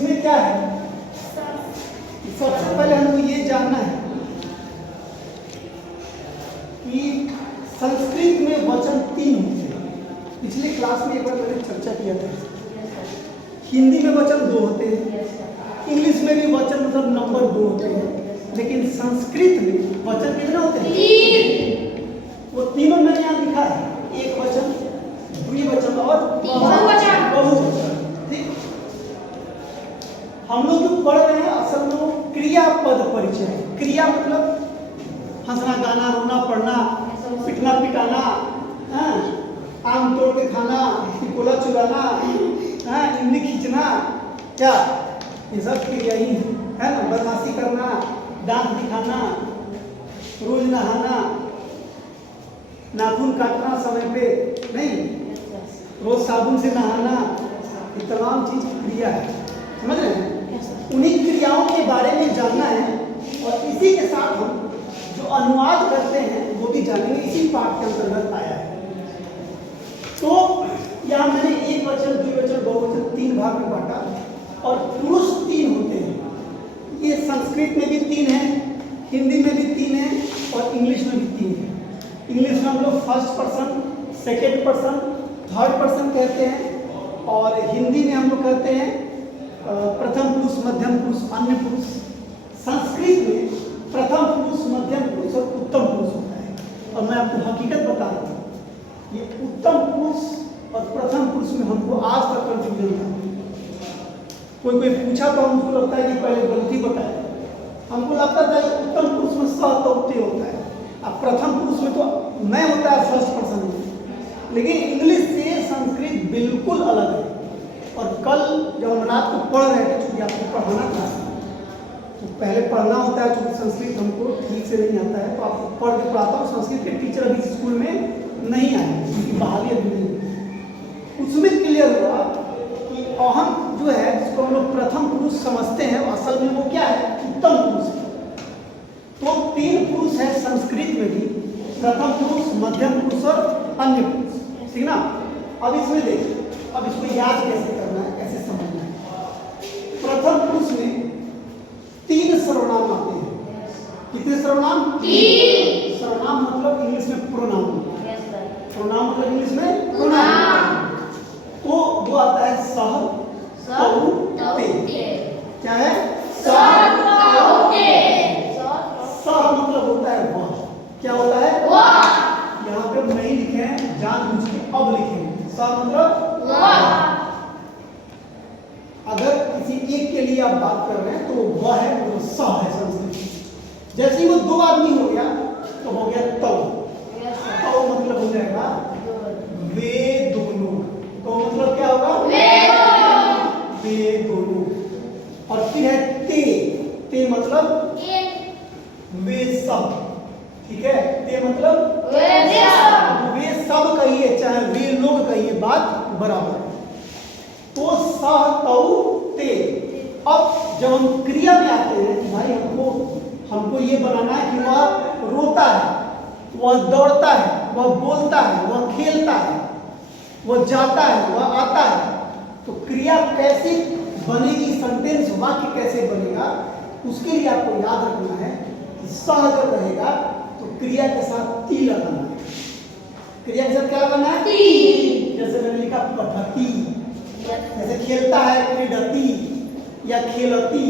इसमें क्या है, सबसे पहले हमको ये जानना है कि संस्कृत में वचन 3 होते हैं। पिछले क्लास में एक बार मैंने चर्चा किया था। हिंदी में वचन 2 होते हैं, इंग्लिश में भी वचन मतलब नंबर 2 होते हैं, लेकिन संस्कृत में वचन कितने होते हैं? 3। वो तीनों मैंने यहाँ लिखा है, एक वचन, द्विवचन और बहुवचन। ठीक, हम लोग जो पढ़ रहे हैं असल में वो क्रियापद परिचय। क्रिया मतलब हंसना, गाना, रोना, पढ़ना, पिटना, पिटाना, आम तोड़ के खाना, टिकोला चुराना, इमली खींचना, क्या ये सब क्रिया ही है ना। बदमाशी करना, दांत दिखाना, रोज नहाना, नाखून काटना समय पे नहीं, रोज साबुन से नहाना, ये तमाम चीज क्रिया है, समझ रहे हैं। उन्हीं क्रियाओं के बारे में जानना है और इसी के साथ हम जो अनुवाद करते हैं वो भी जानेंगे, इसी पाठ के अंतर्गत आया है। तो यहाँ मैंने एक वचन, द्विवचन, बहुवचन 3 भाग में बांटा और पुरुष 3 होते हैं। ये संस्कृत में भी 3 है, हिंदी में भी 3 है और इंग्लिश में भी 3 है। इंग्लिश में हम लोग first person, second person, third person कहते हैं और हिंदी में हम लोग कहते हैं प्रथम पुरुष, मध्यम पुरुष, अन्य पुरुष। संस्कृत में प्रथम पुरुष, मध्यम पुरुष और उत्तम पुरुष होता है। और मैं आपको हकीकत बता रहा हूँ, ये उत्तम पुरुष और प्रथम पुरुष में हमको आज तक कंफ्यूजन था। कोई पूछा तो हमको लगता है कि पहले गलती बताए। हमको लगता था कि उत्तम पुरुष में सहतौते होता है, अब प्रथम पुरुष में तो मैं होता है फर्स्ट पर्सन में। लेकिन इंग्लिश से संस्कृत बिल्कुल अलग है। और कल जब हम रात को पढ़ रहे थे, चूँकि आपको पढ़ाना था तो पहले पढ़ना होता है, चूँकि संस्कृत हमको ठीक से नहीं आता है तो आपको पढ़ के पढ़ाता हूँ। संस्कृत के टीचर अभी स्कूल में नहीं आए क्योंकि बहाली अभी नहीं। उसमें क्लियर हुआ कि अहम जो है जिसको हम लोग प्रथम पुरुष समझते हैं असल में वो क्या है, उत्तम पुरुष है। तो 3 पुरुष है संस्कृत में भी, प्रथम पुरुष, मध्यम पुरुष और अन्य पुरुष, ठीक ना। अब इसमें देखिए, अब इसको याद कैसे करना है, कैसे समझना है। प्रथम पुरुष में 3 सर्वनाम आते हैं। कितने सर्वनाम? 3। सर्वनाम मतलब इंग्लिश में प्रोनाउन। प्रोनाउन मतलब इंग्लिश में प्रोनाउन। तो वो आता है सह, तौ, ते। क्या है? सह, तौ, ते। सह मतलब होता है वह। क्या होता है? वह। यहाँ पे नहीं लिखे हैं, जानबूझ के अब लिखेंगे। सह मतलब अगर किसी एक के लिए आप बात कर रहे हैं तो वह है, वो सह है संस्कृत। जैसे ही वो 2 आदमी हो गया तो हो गया तौ। तौ मतलब हो जाएगा वे दोनों। तो मतलब क्या होगा? वे दोनों। और फिर है ते। ते मतलब वे सब, ठीक है। ते मतलब वे सब कहिए चाहे वे लोग कहिए, बात बराबर। तो सह, तौ, ते। अब जब हम क्रिया में आते हैं कि भाई हमको ये बनाना है कि वह रोता है, वह दौड़ता है, वह बोलता है, वह खेलता है, वह जाता है, वह आता है। तो क्रिया कैसे बनेगी, सेंटेंस वाक्य कैसे बनेगा, उसके लिए आपको याद रखना है कि सह जब रहेगा तो क्रिया के साथ ती लगाना है। क्रिया के साथ क्या लगाना है? ती। जैसे मैंने लिखा पठती, जैसे खेलता है क्रीडती या खेलती,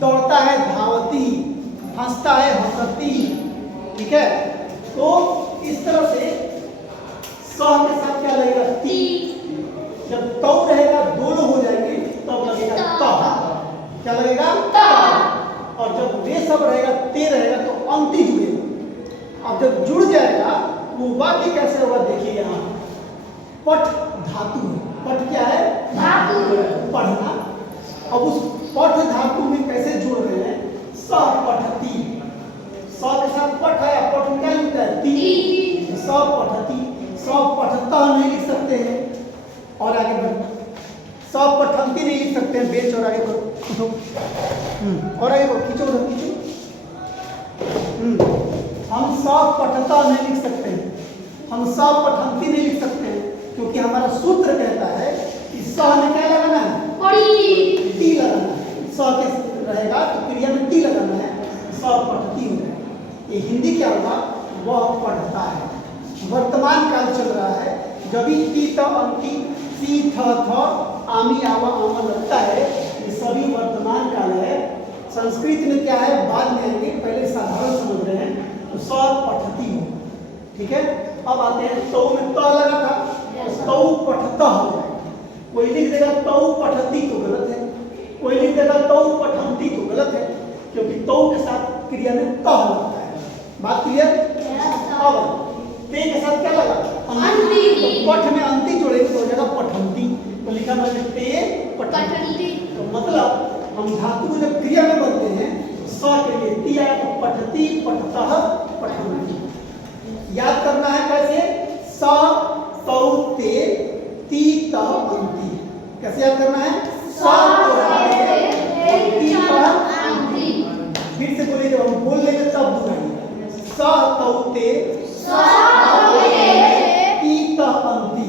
दौड़ता है धावती, हंसता है हंसती, ठीक है। तो इस तरह से सह के साथ क्या लगेगा? ती। जब तौ रहेगा, दोनों हो जाएंगे तब लगेगा ता। क्या लगेगा? ता। और जब वे सब रहेगा, ते रहेगा तो अंति जुड़ेगा। अब जब जुड़ जाएगा वो वाक्य कैसे होगा, देखिए यहाँ पठ धातु है। पठ क्या है? धातु। पढ़ना। अब उस पठ धातु में कैसे जोड़ रहे हैं? सह पठती। स के साथ पठ है, पठ में क्या लिखता है? ती। स पठती, स पठता नहीं लिख सकते हैं। और आगे बढ़ो, स पठंती नहीं लिख सकते हैं, बेच और आगे बढ़ो, और आगे बढ़ो, खींचो उधर, खींचो। हम स पठता नहीं लिख सकते हैं, हम स पठंती नहीं लिख सकते हैं, क्योंकि हमारा सूत्र कहता है कि स में क्या लगाना है? टी लगाना के रहेगा तो क्रिया में टी लगाना है, स पठती हो जाएगा। ये हिंदी क्या होगा, वह पढ़ता है। वर्तमान काल चल रहा है, जब भी टी त अंति सी थ आमी आवा आमा लगता है, ये सभी वर्तमान काल है। संस्कृत में क्या है बाद में आएंगे, पहले साधारण समझ रहे हैं। तो स पठती हो, ठीक है। अब आते हैं तौ में त लगा था, तौ पठता हो। कोई लिख देगा तौ पठती तो गलत है, कोई लिख देगा तौ पठंती तो गलत है, क्योंकि तौ के साथ क्रिया में त लगता है। बात क्लियर? अब ते के साथ क्या लगा, अंति। तो पठ में अंति जोड़ेंगे तो हो जाएगा पठंती। तो लिखा मैंने ते पठंती। तो मतलब हम धातु को जब क्रिया में बनते हैं तो स के लिए ती आया, तो पठती पठतः पठंती। याद करना है कैसे, स तौ ते ती त अंति। कैसे याद करना है, स ती त अंति। फिर से बोलिए, जब हम बोल लेंगे तब दोहराइए। स तौ ते ती त अंति।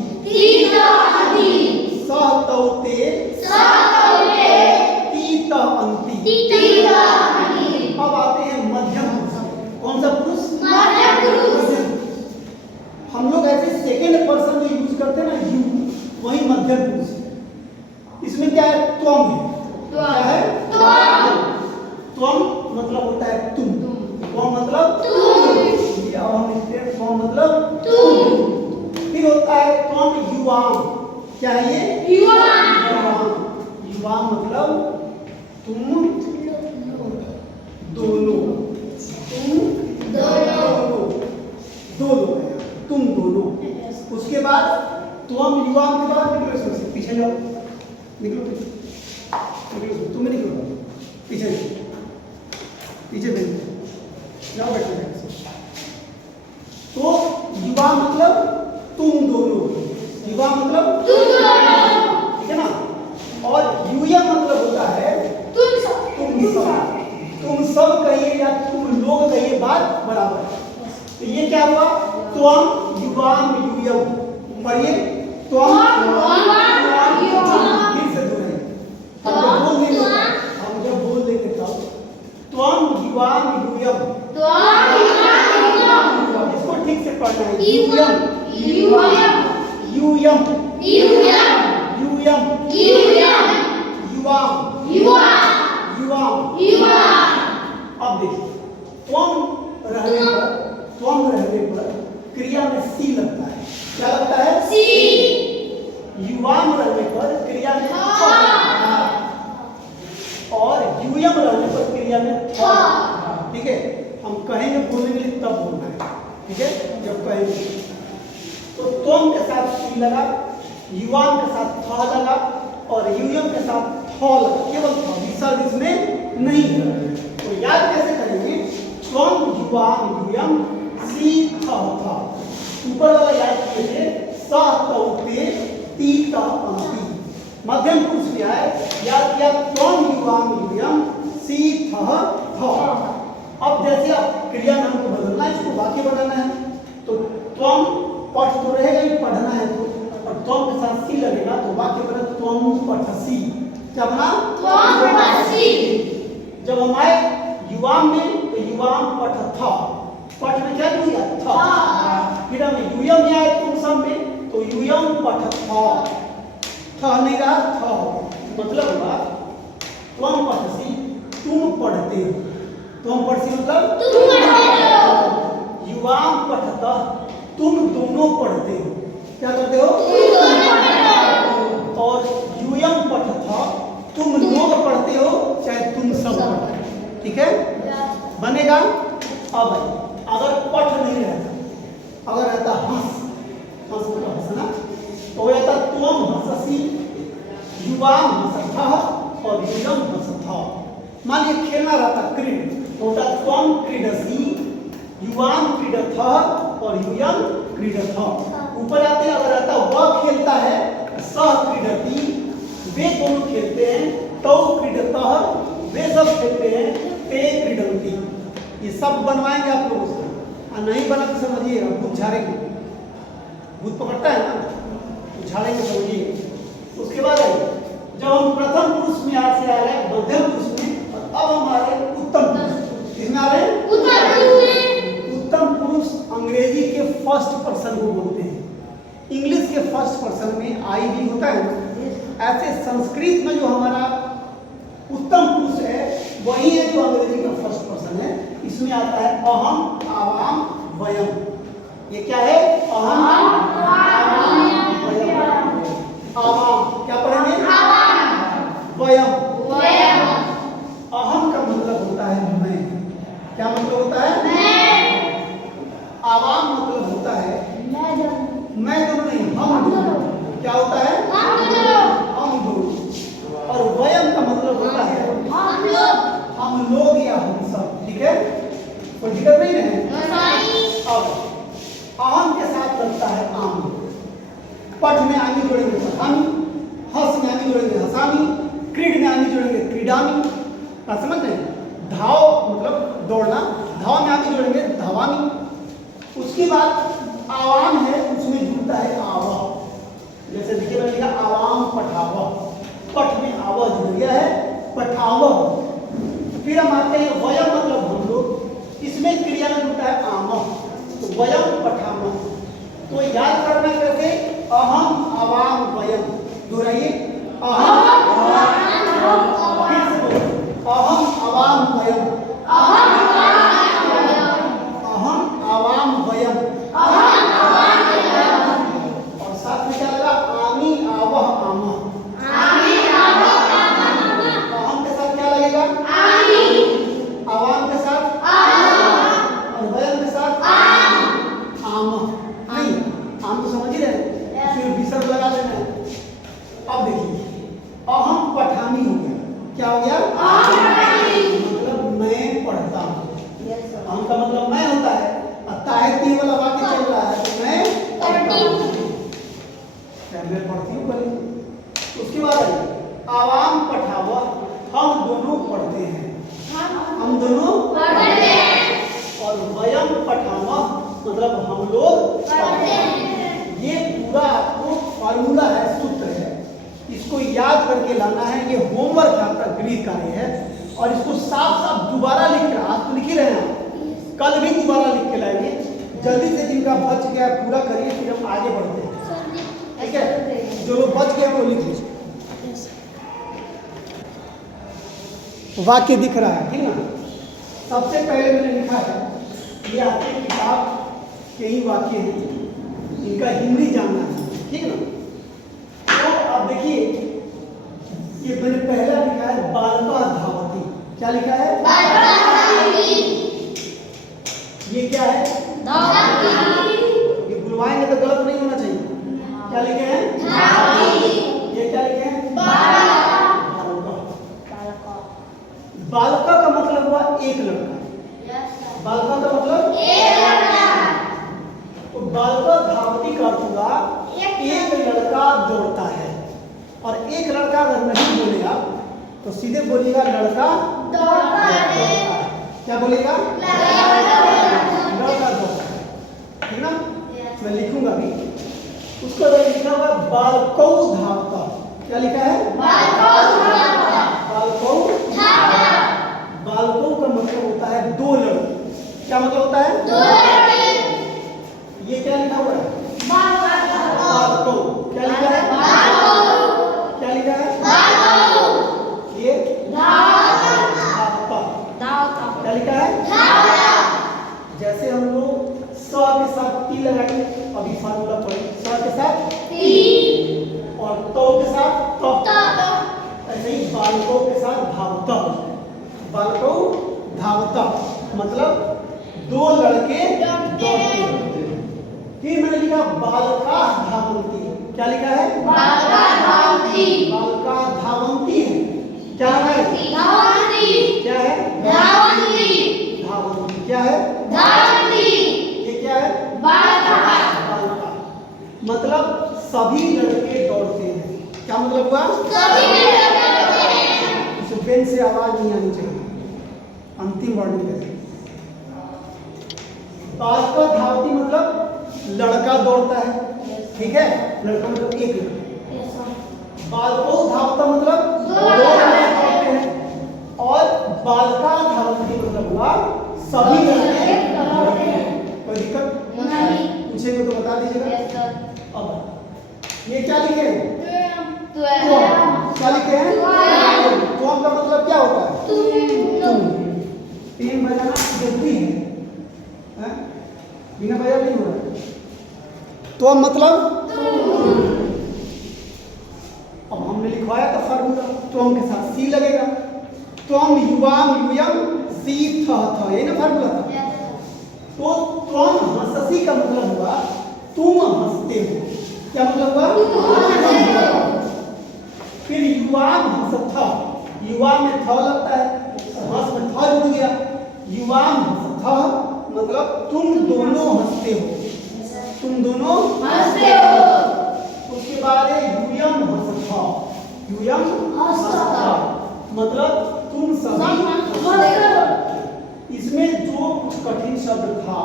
स तौ ते ती त अंति। अब आते हैं मध्यम पुरुष। कौन सा पुरुष, मध्यम पुरुष। हम लोग ऐसे सेकेंड पर्सन जो यूज करते हैं ना, यू, वही मध्यम पुरुष। इसमें क्या है, त्वम है। क्या है, त्वम मतलब होता है तुम। त्वम मतलब तुम, अब हम लिखते हैं त्वम मतलब तुम। फिर होता है त्वम युवाम। क्या है ये, युवाम। युवाम मतलब तुम दोनों, तुम दोनों, दो लोग हैं, तुम दोनों। उसके बाद त्वम युवाम के बाद निकलो इसमें, पीछे जाओ, निकलो पीछे, निकलो, तुम निकलो पीछे, पीछे जाओ, बैठो। तो युवा मतलब तुम दोनों, युवा मतलब तुम दोनों, ठीक है ना। और युया मतलब होता है तुम सब, तुम सब कहिए या तुम लोग कहिए, बात बराबर। तो ये क्या हुआ, त्वम युवाम यूयम। पढ़िए, त्वम युवाम। फिर से दोहराइए, हम जब बोल देंगे तब त्वम युवाम यूयम। इसको ठीक से पढ़ना है, यूयम यूयम यूयम यूयम युवाम युवाम। अब देखिए, त्वम रहने पर क्रिया में सी लगता है। क्या लगता है, सी। युवाम रहने पर क्रिया में थ लगता है, और यूयम रहने पर क्रिया में थ। ठीक है, हम कहेंगे बोलने के लिए तब बोलना है, ठीक है। जब कहेंगे तो त्वम के साथ सी लगा, युवाम के साथ थ लगा, और यूयम के साथ थ लगा, केवल थ, विसर्ग इसमें नहीं है। तो याद कैसे करेंगे, त्वम युवाम यूयम सी थ थ। ऊपर वाला याद कीजिए, स तौ ते ती त अंति। मध्यम पुरुष में आए, याद किया त्वम युवाम यूयम सी थ थ। अब जैसे आप क्रिया नाम को बदलना है, इसको वाक्य बनाना है, तो त्वम पठ तो रहेगा ही, पढ़ना है तो, और त्वम के साथ सी लगेगा तो वाक्य बना त्वम पठसी। क्या बना, त्वम पठसी। जब हम आए युवाम में तो युवाम पठथ। पठ में क्या दिया, थ। फिर हम यूयम में आए तुम सब में तो यूयम पठथ। थ नहीं रहा, थ। मतलब हुआ त्वम पठसी, तुम पढ़ते हो। त्वम पठसी मतलब तुम पढ़ते हो। युवाम पठतः, तुम दोनों पढ़ते हो। क्या करते हो, तुम दोनों पढ़ते हो। और यूयम पठथ, तुम लोग पढ़ते हो, चाहे तुम सब पढ़ते हो। ठीक है, बनेगा। अब अगर पठ नहीं रहता, अगर रहता हंस, हंस मतलब हंसना, तो हो जाता त्वम हंससी, युवाम हंसथः और यूयम हंसथः। मान लीजिए खेलना रहता क्रीड, तो होता त्वम क्रीडसी, युवाम क्रीडथः और यूयम क्रीडथः। ऊपर आते अगर रहता वह खेलता है, सह क्रीडति, वे दोनों खेलते हैं, तौ क्रीडतः, वे सब खेलते हैं, ते क्रीडन्ति। ये सब बनवाएंगे आप लोगों से, और नहीं बना तो समझिएगा भूत झाड़ेंगे, भूत पकड़ता है ना, तो झाड़ेंगे, समझिए। उसके बाद जब हम प्रथम पुरुष में आज से आ रहे हैं, मध्यम पुरुष में फर्स्ट पर्सन को बोलते हैं। इंग्लिश के फर्स्ट पर्सन में आई भी होता है ना, ऐसे संस्कृत में जो हमारा उत्तम पुरुष है वही है जो अंग्रेजी का फर्स्ट पर्सन है। इसमें आता है अहम, आवाम, वयम। ये क्या है? अहम, आवाम, वयम। आवाम क्या पढ़ेंगे? वयम। अहम का मतलब होता है मैं। क्या मतलब होता है? मैं। आवाम मतलब होता है मैं दोनों नहीं, हम दोनों। क्या होता है? हम दोनों। और वयम का मतलब होता है हम लोग या हम सब। ठीक है, कोई दिक्कत नहीं है। अब अहम के साथ लगता है आम। पठ में आमी जोड़ेंगे पठामी, हस में आमी जोड़ेंगे हसामी, क्रीड में आमी जोड़ेंगे क्रीडामी। समझ रहे हैं? धाव मतलब दौड़ना, धाव में आमी जोड़ेंगे धावामी। उसके बाद आवाम है, उसमें जुड़ता है आवा। जैसे देखिए मैंने लिखा आवाम पठावा, पठ में आवा जुड़ गया है, पठावा। फिर हम आते हैं वयम मतलब हम लोग, इसमें क्रिया में जुड़ता है आमा, तो वयम पठामा। तो याद करना कैसे? अहम, आवाम, वयम। दोहराइए, अहम, फिर से बोलो, अहम, आवाम, वयम। अहम, आवाम, वयम। और साथ में क्या लगा? आमी, आवह, आमा। अहम के साथ क्या लगेगा? आवाम के साथ और वयम के साथ आमा। नहीं, आम तो समझ ही रहे हैं, फिर विसर्ग लगा देना है। अब देखिए अहम पठामी हो गया। क्या हो गया? मतलब मैं पढ़ता हूँ। अहम का मतलब मैं होता है, ताहती वाला वाक्य चल रहा है तो मैं पढ़ता हूँ। मैं पढ़ती हूँ कल। उसके बाद आवाम पठावा, हम दोनों पढ़ते हैं। हम दोनों पढ़ते हैं। और वयम पठावा मतलब हम लोग पढ़ते हैं। ये पूरा आपको फॉर्मूला है, सूत्र है, इसको याद करके लाना है। ये होमवर्क आपका गृह कार्य है और इसको साफ साफ दोबारा लिख कर, आज तो लिख ही रहे हैं, कल भी दोबारा लिख के लाएंगे। जल्दी से जिनका बच गया पूरा करिए, फिर हम आगे बढ़ते हैं। ठीक है, जो लोग बच गए वो लिख लीजिए। वाक्य दिख रहा है, ठीक ना? सबसे पहले मैंने लिखा है, ये आपके किताब के ही वाक्य हैं, इनका हिंदी जानना है, ठीक ना? तो अब देखिए, ये मैंने पहला लिखा है बालका धावती। क्या लिखा है? ये क्या है? ये बुलवाएंगे तो गलत नहीं होना चाहिए। क्या लिखे हैं? ये क्या लिखे हैं? बालका का मतलब हुआ एक लड़का। बालका का मतलब एक लड़का। तो बालका धावती का अर्थ हुआ एक लड़का दौड़ता है। और एक लड़का अगर नहीं बोलेगा तो सीधे बोलिएगा लड़का दौड़ता है। क्या बोलेगा? लड़का दौड़ता है। ठीक ना? मैं लिखूंगा भी। उसको अगर लिखा हुआ बालकौ धावता। क्या लिखा है? बालकौ। बालकौ का मतलब होता है दो लड़के। क्या मतलब होता है? दो लड़के। ये क्या लिखा हुआ है? बालकौ। क्या लिखा है? क्या लिखा है? ये धावता। क्या लिखा है? जैसे हम लोग स के साथ ती लगाएंगे, अभी फार्मूला पढ़े, स के साथ ती और तो के साथ त। ऐसे ही बालकों के साथ धावता। बालकों धावता मतलब दो लड़के दौड़ते हैं। फिर मैंने लिखा बालका धावंती। क्या लिखा है? बालका धावंती। बालका धावंती है। क्या है? धावंती। क्या है? धावंती। धावंती क्या है? धावंती। ये क्या है? बालका। बालका मतलब सभी लड़के दौड़ते हैं। क्या मतलब हुआ? सभी लड़के दौड़ते हैं। इसे बेन से आवाज नहीं आनी चाहिए, अंतिम वर्ड में। बालका धावती मतलब लड़का दौड़ता है। ठीक है, लड़का मतलब एक लड़का। बालको धावता मतलब दो लड़के दौड़ते हैं। और बालका धावती मतलब हुआ सभी लड़के दौड़ते हैं। कोई दिक्कत नहीं? पूछेंगे बिना भैया नहीं हो रहा है। तो अब मतलब अब हमने लिखवाया था फार्मूला, तो हम के साथ सी लगेगा। तो हम युवाम यूयम सी था यही ना फार्मूला था। तो तुम हंससी का मतलब हुआ तुम हंसते हो। क्या मतलब हुआ? फिर युवाम हंसथा, युवा में थ लगता है, हंस में थ जुड़ गया। युवाम हंसथा मतलब तुम दोनों हंसते हो, तुम दोनों हंसते हो। उसके बाद है यूयम हंसथा, यूयम हंसथा मतलब तुम सभी हंसते हो। इसमें जो कुछ कठिन शब्द था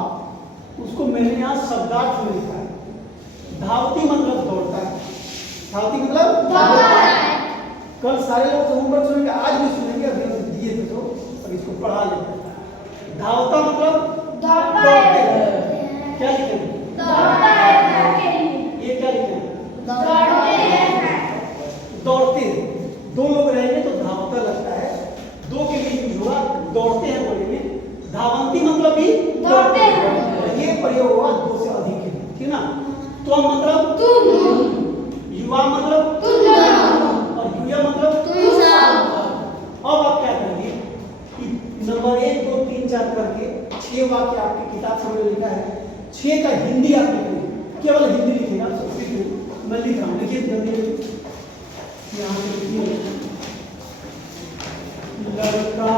उसको मैंने यहाँ शब्दार्थ में लिखा है। धावती मतलब दौड़ता है, धावती मतलब दौड़ता है। कल सारे लोग होमवर्क सुनेंगे, आज भी सुनेंगे, अभी दिए थे तो अब इसको पढ़ा लेते हैं। धावता मतलब दौड़ते हैं। क्या लिखेंगे? दौड़ता है। ये क्या लिखेंगे? दौड़ते हैं। दो लोग रहेंगे तो धावता लगता है, दो के लिए यूज हुआ, दौड़ते हैं बोले में। धावंती मतलब भी दौड़ते हैं, ये प्रयोग हुआ दो से अधिक है, ठीक ना। तो मतलब तुम, युवा मतलब तुम, और युया मतलब तुम। अब आप क्या करेंगे कि नंबर 1 2 3 4 करके 6 वाक्य आपकी किताब में लिखा है, 6 का हिंदी आप लिखेंगे, केवल हिंदी लिखेगा। मैं लिख रहा हूँ, लिखिए जल्दी यहाँ से लिखिए। लड़का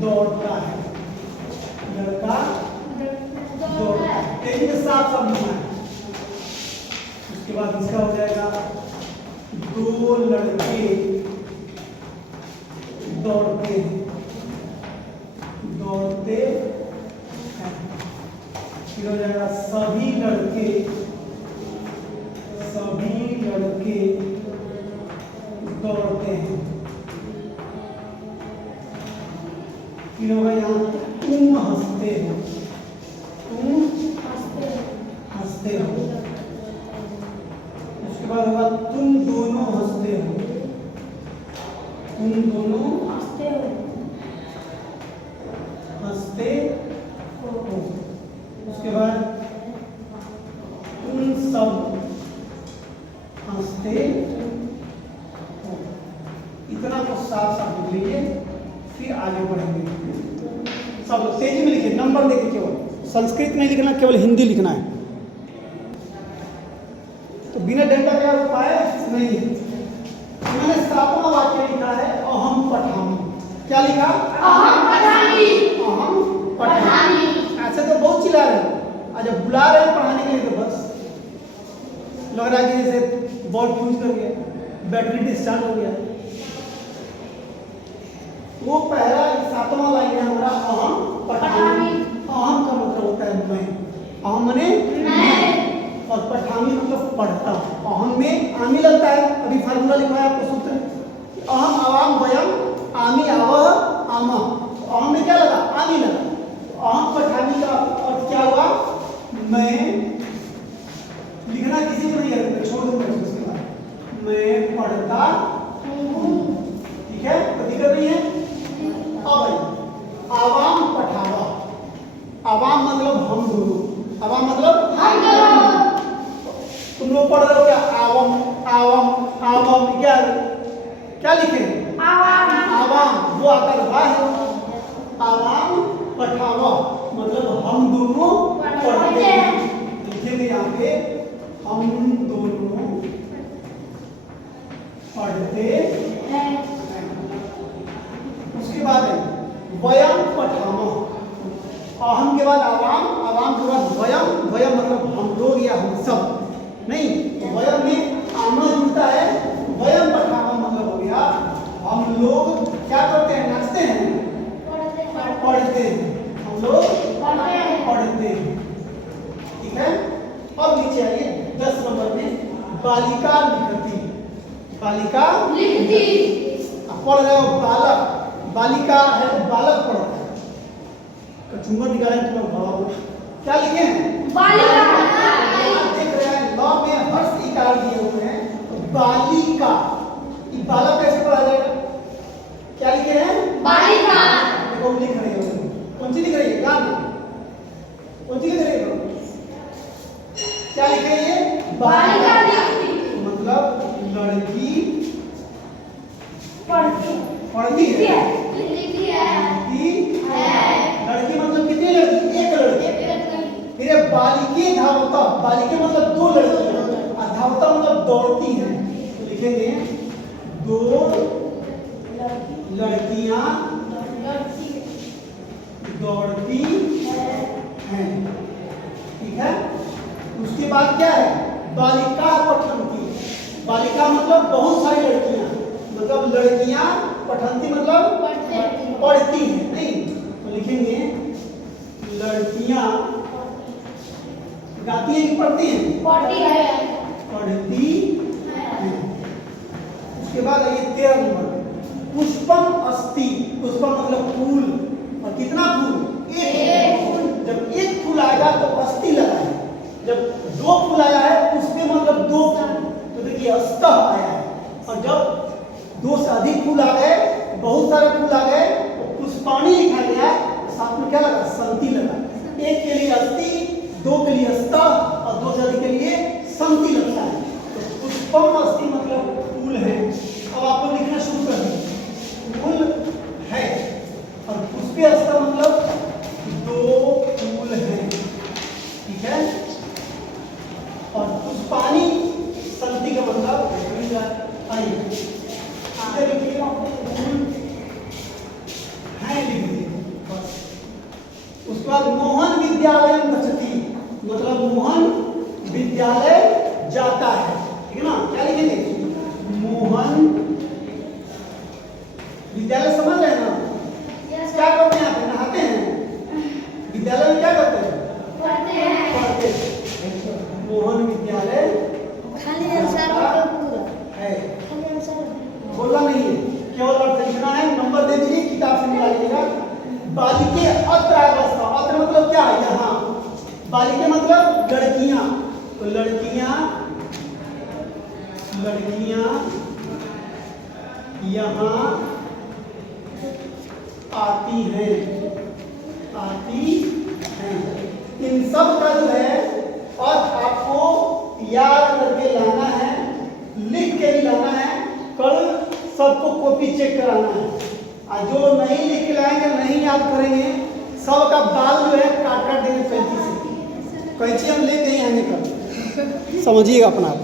दौड़ता है, लड़का दौड़ता है, तेजी में साफ साफ लिखना है। उसके बाद इसका हो जाएगा 2 लड़के दौड़ते हैं, दौड़ते हैं। फिर हो जाएगा सभी लड़के दौड़ते हैं। फिर होगा यहाँ तुम हंसते हो, तुम हंसते हो। उसके बाद होगा तुम दोनों हंसते हो, तुम दोनों हंसते हो। उसके बाद तुम सब हंसते हो। इतना तो साफ साफ लिख लीजिए, फिर आगे बढ़ेंगे। सब तेजी में लिखिए, नंबर देखिए, केवल संस्कृत में लिखना, केवल हिंदी लिखना है। तो बिना डेल्टा का उपाय नहीं है। मैंने 7वां वाक्य लिखा है अहम पठामी। क्या लिखा? अहम पठामी। अहम पठामी। ऐसे तो बहुत चिल्ला रहे हैं, आज जब बुला रहे हैं पढ़ाने के लिए तो बस लग रहा है कि जैसे बोर्ड फ्यूज कर गया, बैटरी डिस्चार्ज हो गया। वो पहला 7वां लाइन है हमारा अहम पठामी। अहम का मतलब होता है मैं, अहम माने मैं, और पठामी मतलब पढ़ता। अहम में आमी लगता है, अभी फार्मूला लिखा है आपको सूत्र, अहम आवाम वयम आमी आवह आमा। अहम में क्या लगा? आमी लगा। अहम पठामी का अर्थ क्या हुआ? मैं। लिखना किसी को नहीं है, छोड़ दूंगा उसके बाद। मैं पढ़ता हूँ, ठीक है, तो दिक्कत नहीं है। अब आवाम पठावा, आवाम मतलब हम दोनों, आवाम मतलब हम दोनों। तुम लोग पढ़ रहे हो क्या? आवाम आवाम आवाम, क्या लिखे? आवाम। आवाम वो आकर वाह है। आवाम पठावा मतलब हम दोनों पढ़ते हैं। लिखेंगे यहाँ पे हम दोनों पढ़ते हैं। उसके बाद है वयम पठामा, अहम के बाद आवाम, आवाम के बाद वयम, वयम मतलब हम लोग या हम सब नहीं, वयम में आमा जुड़ता है। वयम पठामा मतलब हो गया हम लोग क्या करते हैं? नाचते हैं, पढ़ते हैं, हम लोग पढ़ते हैं, ठीक है। अब नीचे आइए 10 नंबर में बालिका लिखती, बालिका लिखती। पढ़ रहे हो बालक, बालिका है तो बालक पढ़ता है। कचुम्बर निकालें तो भाव क्या लिखे हैं? बालिका। देख रहे हैं लॉ में हर्ष इकार दिए हुए हैं, तो बालिका, ये बालक कैसे पढ़ा जाएगा? क्या लिखे हैं? बालिका। देखो लिख रहे हो, कौन सी लिख रही है? गान बालिका मतलब लड़की पढ़ती है। लड़की मतलब कितनी लड़की? एक लड़की। फिर बालिके धावता, बालिके मतलब दो लड़कियां, और धावता मतलब दौड़ती हैं। तो लिखेंगे दो लड़कियां दौड़ती हैं। ठीक है। उसके बाद क्या है? बालिका पठंती। बालिका मतलब बहुत सारी लड़कियां, मतलब लड़कियां पठंती मतलब पढ़ती हैं। नहीं तो लिखेंगे लड़कियां गाती हैं कि पढ़ती हैं? पढ़ती हैं। उसके बाद आइए 13 नंबर, पुष्पम अस्ति। पुष्पम मतलब फूल, और कितना फूल? एक फूल। जब एक फूल आएगा तो अस्ति लगा है, जब दो फूल आया है पुष्पे मतलब दो फूल, तो देखिए अस्तः आया है। और जब दो से अधिक फूल आ गए, बहुत सारे फूल आ गए, तो पुष्पाणि लिखा गया, साथ में क्या लगा? संति लगा। एक के लिए अस्ति, दो के लिए अस्तः, और दो से अधिक के लिए संति लगता है। तो पुष्पम अस्ति मतलब फूल है। अब आप लोग लिखना शुरू कर दें, फूल है, और पुष्पे अस्तः मतलब दो फूल हैं। ठीक है। और पुष्पाणि संति का मतलब आइए उसके बाद मोहन विद्यालय गच्छति, मतलब मोहन विद्यालय जाता है। ठीक है ना। क्या लिखेंगे? मोहन विद्यालय, समझ रहे हैं ना? क्या करते हैं? यहाँ पे नहाते हैं। विद्यालय में क्या करते हैं? पढ़ते हैं। मोहन विद्यालय है, बोलना नहीं है, केवल अर्थ लिखना है। नंबर दे दीजिए, किताब से मिला लीजिएगा। बालिके अत्र अवस्था, अत्र मतलब क्या? यहाँ। बालिके मतलब लड़कियां, तो लड़कियां यहाँ आती हैं। इन सब का जो है और आपको याद करके लाना है, लिख के भी लाना है। कल सबको कॉपी चेक कराना है, और जो नहीं लिख के लाएंगे, नहीं याद करेंगे, सबका बाल जो है काट काट देंगे कैंची से। कैंची हम लेके ही आएंगे कल, समझिएगा अपना आप।